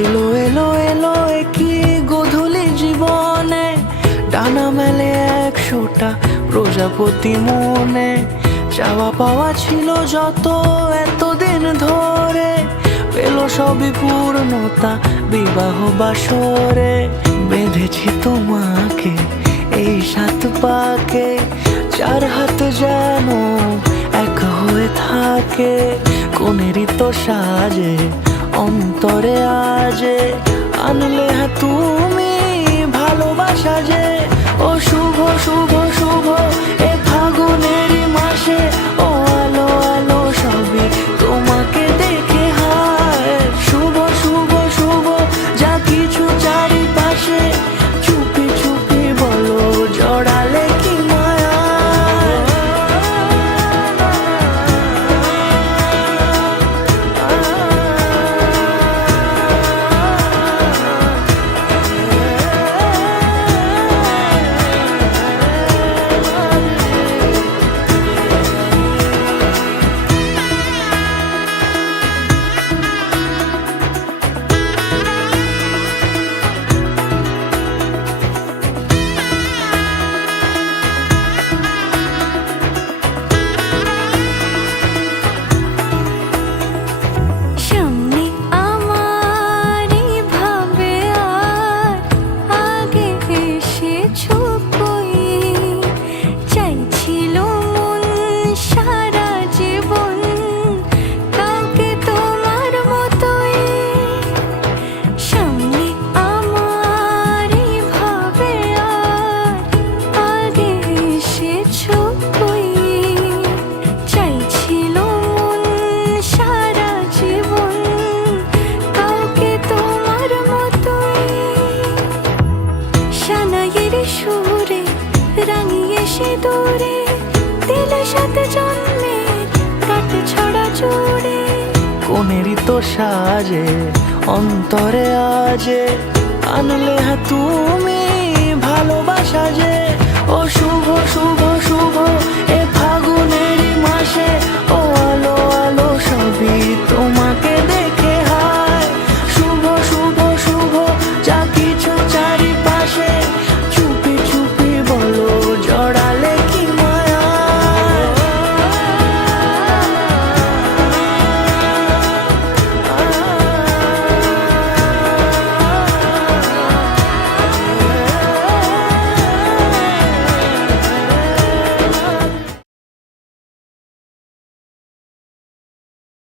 এলো এলো এলো একই গধূলি জীবনে, ডানা মেলে 100টা প্রজাপতি মনে। চাওয়া পাওয়া ছিল যত এতদিন ধরে, পেল সবই পূর্ণতা বিবাহ বাসরে। বেঁধেছি তোমাকে এই 7 পাকে, 4 হাত যেন এক হয়ে থাকে। কোনেরই তো সাজে অন্তরে আজে, আনলে হ্যাঁ তুমি ভালোবাসা যে। ও শুভ শুভ শুভ এ ফাগুনেরই মাসে, ও আলো আলো সবই তোমাকে দেখে হায়। শুভ শুভ শুভ যা কিছু চারিপাশে, চুপি চুপি বলো জড়ালে কি মায়া। সুরে রাঙিয়ে সে দূরে, দিলে 7 জন্মের কাট ছড়া জুড়ে। কোনেরই তো সাজে অন্তরে আজে, আনলে হ্যাঁ তুমি ভালোবাসা যে। ও শুভ শুভ শুভ